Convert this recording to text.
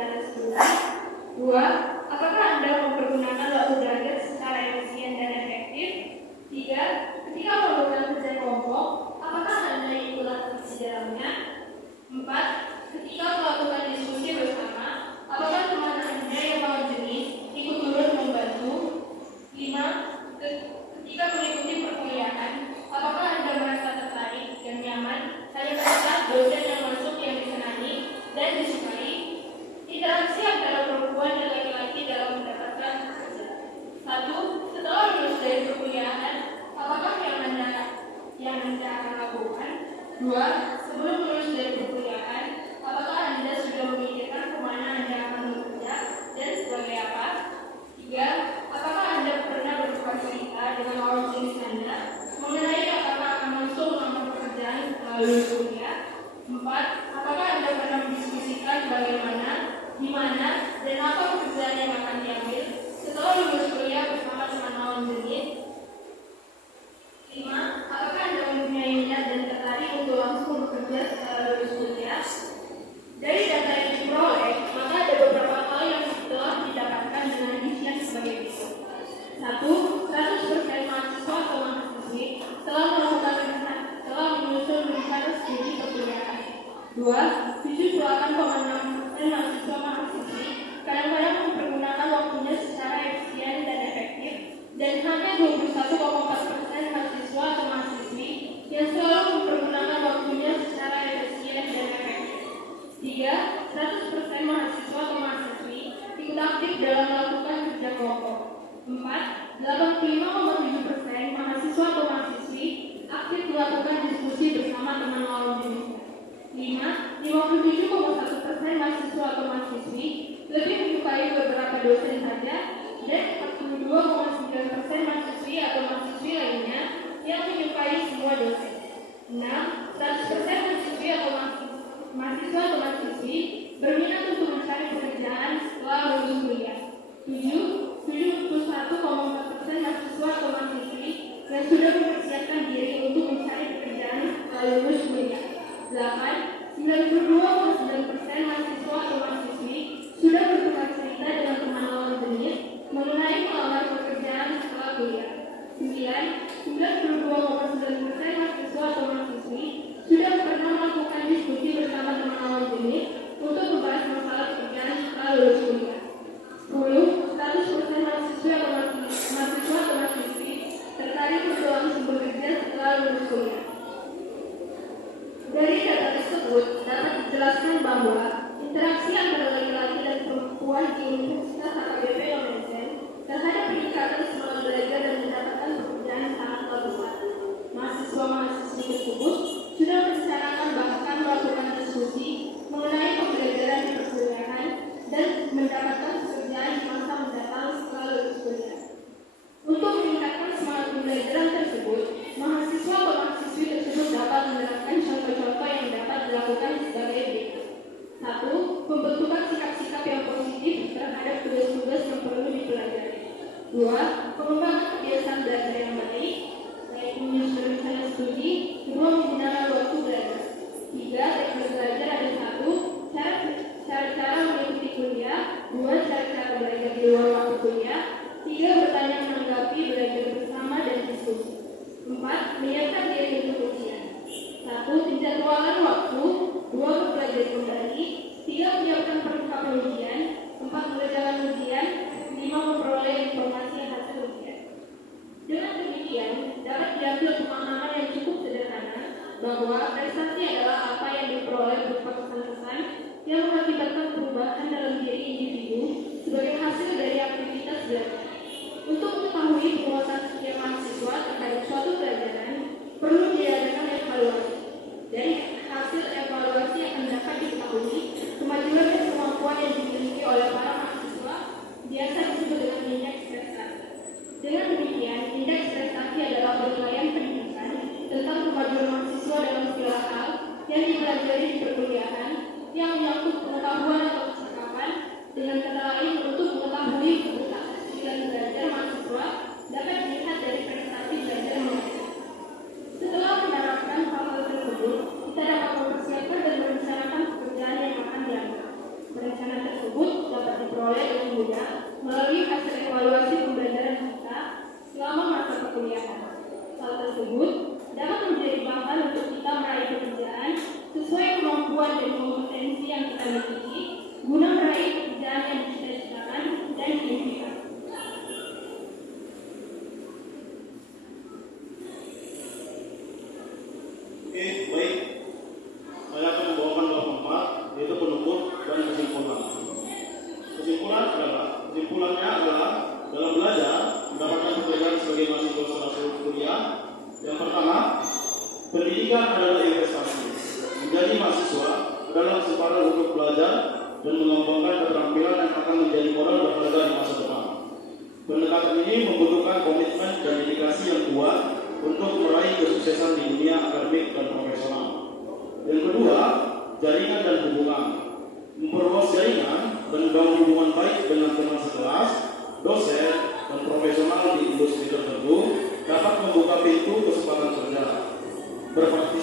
Anda sebelumnya? 2. Apakah Anda mempergunakan waktu belajar secara efisien dan efektif? 3. Ketika melakukan kerja kelompok, apakah Anda ikut aktif di dalamnya? 4. Ketika melakukan diskusi bersama, apakah teman Anda yang mau jenis ikut turut membantu? 5. Ketika mengikuti perkuliahan, apakah Anda merasa tertarik dan nyaman hanya karena dosen yang masuk yang disenangi dan disukai? Interaksi antara perempuan dan laki-laki dalam mendapatkan kerja. 1. Setelah lulus dari perkuliahan, apakah yang Anda akan lakukan? 2. Sebelum lulus dari perkuliahan, apakah Anda sudah memikirkan kemana Anda akan bekerja dan sebagai apa? 3. Apakah Anda pernah bertukar cerita dengan lawan jenis Anda mengenai apakah akan langsung melamar pekerjaan melalui kuliah? 4. Apakah Anda pernah mendiskusikan bagaimana, di mana, dan apa pekerjaan yang akan diambil setelah lulus kuliah bersama teman lawan jenis? 5. Apakah Anda mempunyai minat dan tertarik untuk langsung bekerja setelah lulus kuliah? Dari data yang diperoleh, maka ada beberapa hal yang telah didapatkan dengan rincian sebagai berikut. 1. 100% mahasiswa atau mahasiswi telah menyusun rencana studi perkuliahan. 2. 78,6% mahasiswa mahasiswi kadang-kadang mempergunakan waktunya secara efisien dan efektif, dan hanya 21,4% mahasiswa atau mahasiswi yang selalu mempergunakan waktunya secara efisien dan efektif. 3. 100% mahasiswa atau mahasiswi ikut aktif dalam melakukan kerja kelompok. 4. 85,7% mahasiswa atau mahasiswi aktif melakukan diskusi bersama teman lawan jenisnya. 5. 57,1% mahasiswa atau mahasiswi lebih menyukai beberapa dosen saja, dan 42,9% mahasiswi atau mahasiswi lainnya yang menyukai semua dosen. 6. 100% mahasiswi atau mahasiswa atau mahasiswi berminat untuk mencari pekerjaan setelah lulus kuliah. 7. 71,4% mahasiswa atau mahasiswi yang sudah mempersiapkan diri untuk mencari pekerjaan setelah lulus kuliah. 8. 92,9% mahasiswa atau mahasiswi sudah bertukar cerita dengan teman lawan jenis mengenai melamar pekerjaan setelah kuliah. 9. 92,9% mahasiswa atau mahasiswi sudah pernah melakukan diskusi bersama teman lawan jenis untuk membahas masalah pekerjaan setelah lulus kuliah. 10. 100% mahasiswa atau mahasiswi tertarik untuk langsung bekerja setelah lulus kuliah. Dari data tersebut dapat dijelaskan bahwa interaksi antara laki-laki dan perempuan di Universitas HKBP Indonesia terhadap peningkatan semangat belajar dan mendapatkan pekerjaan sangatlah besar. Mahasiswa-mahasiswi tersebut sudah merencanakan bahkan melakukan diskusi mengenai pembelajaran di perkuliahan dan mendapatkan pekerjaan di masa mendatang setelah lulus kuliah. Untuk meningkatkan semangat pembelajaran tersebut, mahasiswa atau mahasiswi tersebut dapat menerapkan contoh-contoh yang dapat dilakukan sebagai berikut. 1. Pembentukan sikap-sikap yang positif terhadap tugas-tugas yang perlu dipelajari. 2. Pengembangan kebiasaan belajar yang baik, baik menyusun rencana studi. 2. Menggunakan waktu belajar. 3. Teknik belajar ada 1. Cara-cara mengikuti kuliah. 2. Cara-cara belajar di luar waktu kuliah. 3. Bertanya menanggapi belajar bersama dan diskusi. 4. Menyiapkan diri untuk ujian. 1. Penjadwalan waktu. 2. Belajar kembali. 3. Menyiapkan perlengkapan ujian. 4. Mengerjakan ujian. 5. Memperoleh informasi hasil ujian. Dengan demikian, dapat diambil pemahaman yang cukup sederhana bahwa prestasi adalah apa yang diperoleh berupa kesan-kesan yang mengakibatkan perubahan dalam diri individu sebagai hasil dari aktivitas belajar. Untuk mengetahui penguasaan setiap mahasiswa terhadap suatu pelajaran, perlu diadakan evaluasi. Dari hasil evaluasi akan dapat diketahui kemajuan dan kemampuan yang dimiliki oleh para mahasiswa, biasa disebut dengan indeks prestasi. Dengan demikian, indeks prestasi adalah penilaian pendidikan tentang kemajuan mahasiswa dalam segala hal yang dipelajari di perkuliahan yang menyangkut pengetahuan atau kecakapan, dengan kata lain untuk mengetahui kebutuhan dan belajar mahasiswa dapat dilihat dari prestasi belajar mengajar. diperoleh dengan mudah melalui hasil evaluasi pembelajaran kita selama masa perkuliahan. Hal tersebut dapat menjadi bahan untuk kita meraih pekerjaan sesuai kemampuan dan kompetensi yang kita miliki guna meraih pekerjaan yang dicita-citakan dan diimpikan. Oke, baik. Saya akan membawakan bab 4, yaitu penutur dan kesimpulan. Kesimpulannya adalah dalam belajar mendapatkan pekerjaan sebagai mahasiswa setelah kuliah. Yang pertama, pendidikan adalah investasi. Menjadi mahasiswa adalah kesempatan untuk belajar dan mengembangkan keterampilan yang akan menjadi modal berharga di masa depan. Pendekatan ini membutuhkan komitmen dan dedikasi yang kuat untuk meraih kesuksesan di dunia akademik dan profesional. Yang kedua, jaringan dan hubungan. Memperluas jaringan dan membangun hubungan baik dengan teman sekelas, dosen, dan profesional di industri tertentu dapat membuka pintu kesempatan kerja. Berpartisipasi